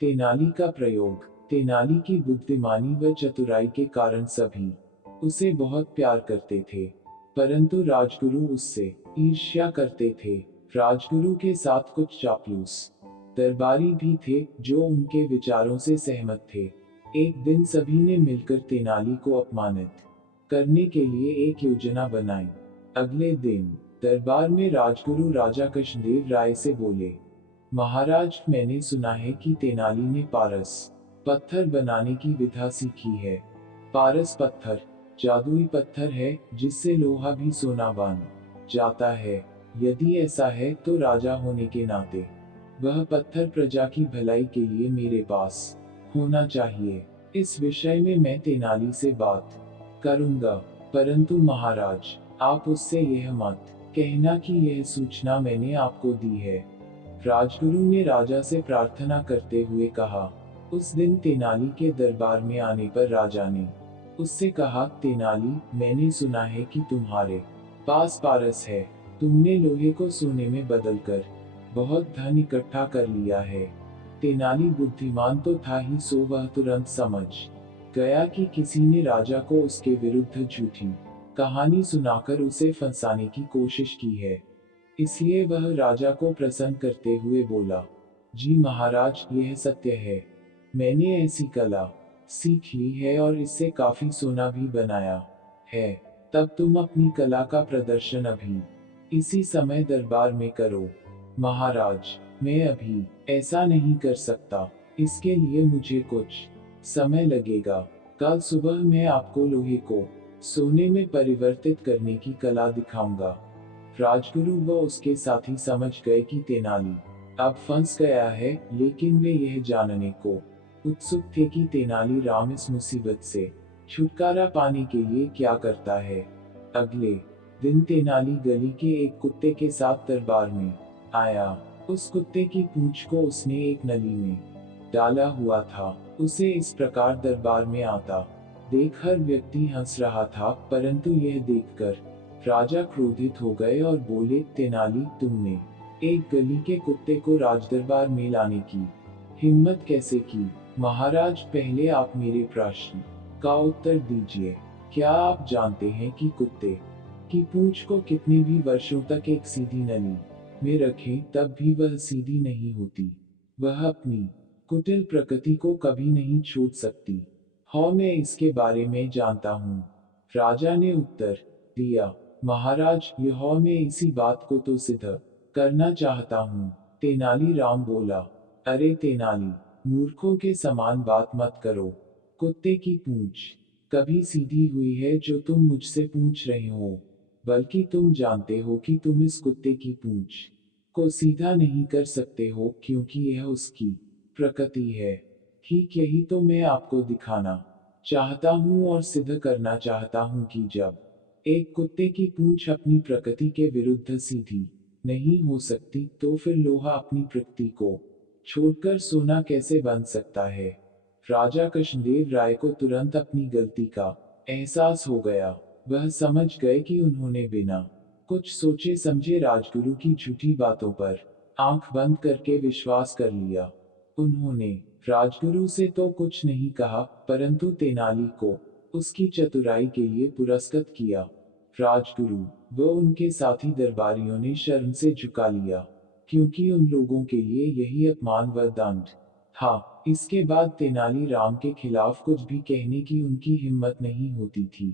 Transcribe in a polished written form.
तेनाली का प्रयोग। तेनाली की बुद्धिमानी व चतुराई के कारण सभी उसे बहुत प्यार करते थे, परंतु राजगुरु उससे ईर्ष्या करते थे। राजगुरु के साथ कुछ चापलूस दरबारी भी थे जो उनके विचारों से सहमत थे। एक दिन सभी ने मिलकर तेनाली को अपमानित करने के लिए एक योजना बनाई। अगले दिन दरबार में राजगुरु राजा कृष्णदेव राय से बोले, महाराज, मैंने सुना है कि तेनाली ने पारस पत्थर बनाने की विधा सीखी है। पारस पत्थर जादुई पत्थर है जिससे लोहा भी सोना बन जाता है। यदि ऐसा है तो राजा होने के नाते वह पत्थर प्रजा की भलाई के लिए मेरे पास होना चाहिए। इस विषय में मैं तेनाली से बात करूंगा, परंतु महाराज, आप उससे यह मत कहना कि यह सूचना मैंने आपको दी है। राजगुरु ने राजा से प्रार्थना करते हुए कहा। उस दिन तेनाली के दरबार में आने पर राजा ने उससे कहा, तेनाली, मैंने सुना है कि तुम्हारे पास पारस है। तुमने लोहे को सोने में बदलकर बहुत धन इकट्ठा कर लिया है। तेनाली बुद्धिमान तो था ही, सो वह तुरंत समझ गया कि किसी ने राजा को उसके विरुद्ध झूठी कहानी सुनाकर उसे फंसाने की कोशिश की है। इसलिए वह राजा को प्रसन्न करते हुए बोला, जी महाराज, यह सत्य है। मैंने ऐसी कला सीख ली है और इससे काफी सोना भी बनाया है। तब तुम अपनी कला का प्रदर्शन अभी इसी समय दरबार में करो। महाराज, मैं अभी ऐसा नहीं कर सकता। इसके लिए मुझे कुछ समय लगेगा। कल सुबह मैं आपको लोहे को सोने में परिवर्तित करने की कला दिखाऊंगा। राजगुरु व उसके साथी समझ गए कि तेनाली अब फंस गया है, लेकिन वे यह जानने को उत्सुक थे कि तेनाली राम इस मुसीबत से छुटकारा पाने के लिए क्या करता है। अगले दिन तेनाली गली के एक कुत्ते के साथ दरबार में आया। उस कुत्ते की पूंछ को उसने एक नली में डाला हुआ था। उसे इस प्रकार दरबार में आता देख हर व्यक्ति हंस रहा था, परंतु यह देखकर राजा क्रोधित हो गए और बोले, तेनाली, तुमने एक गली के कुत्ते को राजदरबार में लाने की हिम्मत कैसे की? महाराज, पहले आप मेरे प्रश्न का उत्तर दीजिए। क्या आप जानते हैं कि कुत्ते की पूंछ को कितने भी वर्षों तक एक सीधी नली में रखें तब भी वह सीधी नहीं होती। वह अपनी कुटिल प्रकृति को कभी नहीं छोड़ सकती। हाँ, मैं इसके बारे में जानता हूँ, राजा ने उत्तर दिया। महाराज, यह मैं इसी बात को तो सिद्ध करना चाहता हूँ। तेनाली राम बोला, अरे तेनाली, मूर्खों के समान बात मत करो। कुत्ते की पूंछ कभी सीधी हुई है जो तुम मुझसे पूछ रहे हो? बल्कि तुम जानते हो कि तुम इस कुत्ते की पूंछ को सीधा नहीं कर सकते हो, क्योंकि यह उसकी प्रकृति है। ठीक यही तो मैं आपको दिखाना चाहता हूँ और सिद्ध करना चाहता हूँ कि जब एक कुत्ते की पूंछ अपनी प्रकृति के विरुद्ध सीधी नहीं हो सकती, तो फिर लोहा अपनी प्रकृति को छोड़कर सोना कैसे बन सकता है? राजा कृष्णदेव राय को तुरंत अपनी गलती का एहसास हो गया। वह समझ गए कि उन्होंने बिना कुछ सोचे समझे राजगुरु की झूठी बातों पर आंख बंद करके विश्वास कर लिया। उन्होंने राजगुरु से तो कुछ नहीं कहा, परंतु तेनाली को उसकी चतुराई के लिए पुरस्कृत किया। राजगुरु व उनके साथी दरबारियों ने शर्म से झुका लिया, क्योंकि उन लोगों के लिए यही अपमान व दंड था। इसके बाद तेनाली राम के खिलाफ कुछ भी कहने की उनकी हिम्मत नहीं होती थी।